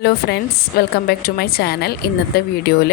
Hello friends, welcome back to my channel. ഇന്നത്തെ വീഡിയോയിൽ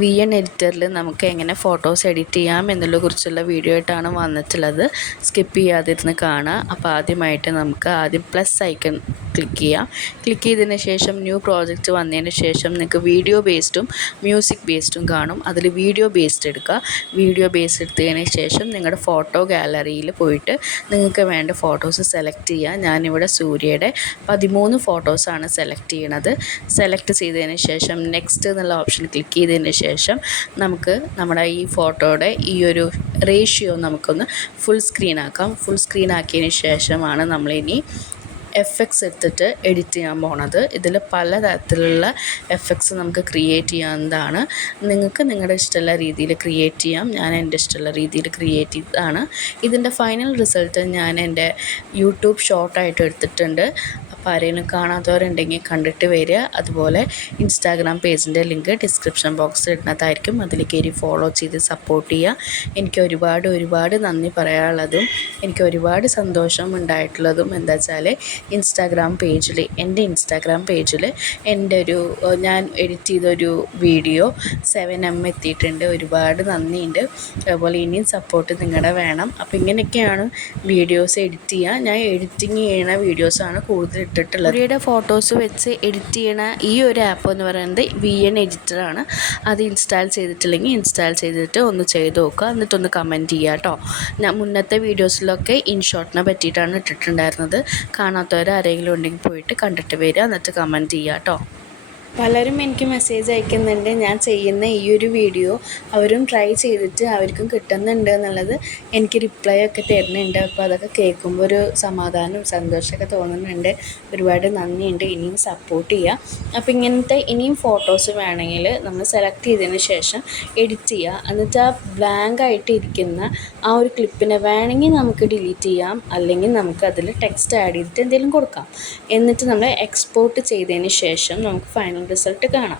VN എഡിറ്ററിൽ നമുക്ക് എങ്ങനെ ഫോട്ടോസ് എഡിറ്റ് ചെയ്യാം എന്നുള്ള കുറിച്ചുള്ള വീഡിയോ ആയിട്ടാണ് വന്നിട്ടുള്ളത്. സ്കിപ്പ് ചെയ്യാതിരുന്ന് കാണുക. അപ്പോൾ ആദ്യമായിട്ട് നമുക്ക് പ്ലസ് ഐക്കൺ ക്ലിക്ക് ചെയ്യാം. ക്ലിക്ക് ചെയ്തതിന് ശേഷം ന്യൂ പ്രോജക്റ്റ് വന്നതിന് ശേഷം നിങ്ങൾക്ക് വീഡിയോ ബേസ്ഡും മ്യൂസിക് ബേസ്ഡും കാണും. അതിൽ വീഡിയോ ബേസ്ഡ് എടുക്കുക. വീഡിയോ ബേസ്ഡ് എടുത്തതിന് ശേഷം നിങ്ങളുടെ ഫോട്ടോ ഗാലറിയിൽ പോയിട്ട് നിങ്ങൾക്ക് വേണ്ട ഫോട്ടോസ് സെലക്ട് ചെയ്യുക. ഞാനിവിടെ സൂര്യയുടെ 13 ഫോട്ടോസാണ് സെലക്ട് ചെയ്യണത്. സെലക്ട് ചെയ്തതിന് ശേഷം നെക്സ്റ്റ് എന്നുള്ള ഓപ്ഷൻ ക്ലിക്ക് ചെയ്തതിന് ശേഷം നമുക്ക് നമ്മുടെ ഈ ഫോട്ടോയുടെ ഈ ഒരു റേഷ്യോ നമുക്കൊന്ന് ഫുൾ സ്ക്രീൻ ആക്കാം. ഫുൾ സ്ക്രീൻ ആക്കിയതിന് ശേഷമാണ് നമ്മളിനി എഫക്ട്സ് എടുത്തിട്ട് എഡിറ്റ് ചെയ്യാൻ പോണത്. ഇതിൽ പലതരത്തിലുള്ള എഫക്ട്സ് നമുക്ക് ക്രിയേറ്റ് ചെയ്യാവുന്നതാണ്. നിങ്ങൾക്ക് നിങ്ങളുടെ ഇഷ്ടമുള്ള രീതിയിൽ ക്രിയേറ്റ് ചെയ്യാം. ഞാൻ എൻ്റെ ഇഷ്ടമുള്ള രീതിയിൽ ക്രിയേറ്റ് ചെയ്തതാണ്. ഇതിൻ്റെ ഫൈനൽ റിസൾട്ട് ഞാൻ എൻ്റെ യൂട്യൂബ് ഷോർട്ടായിട്ട് എടുത്തിട്ടുണ്ട്. അപ്പോൾ ആരെങ്കിലും കാണാത്തവരുണ്ടെങ്കിൽ കണ്ടിട്ട് വരിക. അതുപോലെ ഇൻസ്റ്റാഗ്രാം പേജിൻ്റെ ലിങ്ക് ഡിസ്ക്രിപ്ഷൻ ബോക്സിൽ ഇടുന്നതായിരിക്കും. അതിൽ കയറി ഫോളോ ചെയ്ത് സപ്പോർട്ട് ചെയ്യുക. എനിക്ക് ഒരുപാട് നന്ദി പറയാനുള്ളതും എനിക്ക് ഒരുപാട് സന്തോഷം ഉണ്ടായിട്ടുള്ളതും എന്താ വെച്ചാൽ എൻ്റെ ഇൻസ്റ്റാഗ്രാം പേജിൽ ഞാൻ എഡിറ്റ് ചെയ്തൊരു വീഡിയോ 7M എത്തിയിട്ടുണ്ട്. ഒരുപാട് നന്ദിയുണ്ട്. അതുപോലെ ഇനിയും സപ്പോർട്ട് നിങ്ങളുടെ വേണം. അപ്പോൾ ഇങ്ങനെയൊക്കെയാണ് വീഡിയോസ് എഡിറ്റ് ചെയ്യുക. ഞാൻ എഡിറ്റിങ് ചെയ്യുന്ന വീഡിയോസാണ് കൂടുതൽ ഇട്ടിട്ടുള്ളത്. സൂര്യയുടെ ഫോട്ടോസ് വെച്ച് എഡിറ്റ് ചെയ്യണ ഈ ഒരു ആപ്പ് എന്ന് പറയുന്നത് VN എഡിറ്ററാണ്. അത് ഇൻസ്റ്റാൾ ചെയ്തിട്ടില്ലെങ്കിൽ ഇൻസ്റ്റാൾ ചെയ്തിട്ട് ഒന്ന് ചെയ്ത് നോക്കുക. എന്നിട്ടൊന്ന് കമൻറ്റ് ചെയ്യുക കേട്ടോ. ഞാൻ മുന്നത്തെ വീഡിയോസിലൊക്കെ ഇൻഷോട്ടിനെ പറ്റിയിട്ടാണ് ഇട്ടിട്ടുണ്ടായിരുന്നത്. കാണാത്തവർ ആരെങ്കിലും ഉണ്ടെങ്കിൽ പോയിട്ട് കണ്ടിട്ട് വരിക. എന്നിട്ട് കമൻറ്റ് ചെയ്യുക കേട്ടോ. പലരും എനിക്ക് മെസ്സേജ് അയക്കുന്നുണ്ട്. ഞാൻ ചെയ്യുന്ന ഈ ഒരു വീഡിയോ അവരും ട്രൈ ചെയ്തിട്ട് അവർക്കും കിട്ടുന്നുണ്ട് എന്നുള്ളത് എനിക്ക് റിപ്ലൈ ഒക്കെ തരുന്നുണ്ട്. അപ്പോൾ അതൊക്കെ കേൾക്കുമ്പോൾ ഒരു സമാധാനവും സന്തോഷമൊക്കെ തോന്നുന്നുണ്ട്. ഒരുപാട് നന്ദിയുണ്ട്. ഇനിയും സപ്പോർട്ട് ചെയ്യുക. അപ്പോൾ ഇങ്ങനത്തെ ഇനിയും ഫോട്ടോസ് വേണമെങ്കിൽ നമ്മൾ സെലക്ട് ചെയ്തതിന് ശേഷം എഡിറ്റ് ചെയ്യുക. എന്നിട്ട് ആ ബ്ലാങ്ക് ആയിട്ട് ഇരിക്കുന്ന ആ ഒരു ക്ലിപ്പിനെ വേണമെങ്കിൽ നമുക്ക് ഡിലീറ്റ് ചെയ്യാം. അല്ലെങ്കിൽ നമുക്ക് അതിൽ ടെക്സ്റ്റ് ആഡ് ചെയ്തിട്ട് എന്തെങ്കിലും കൊടുക്കാം. എന്നിട്ട് നമ്മൾ എക്സ്പോർട്ട് ചെയ്തതിന് ശേഷം നമുക്ക് ഫൈനൽ റിസൾട്ട് കാണാം.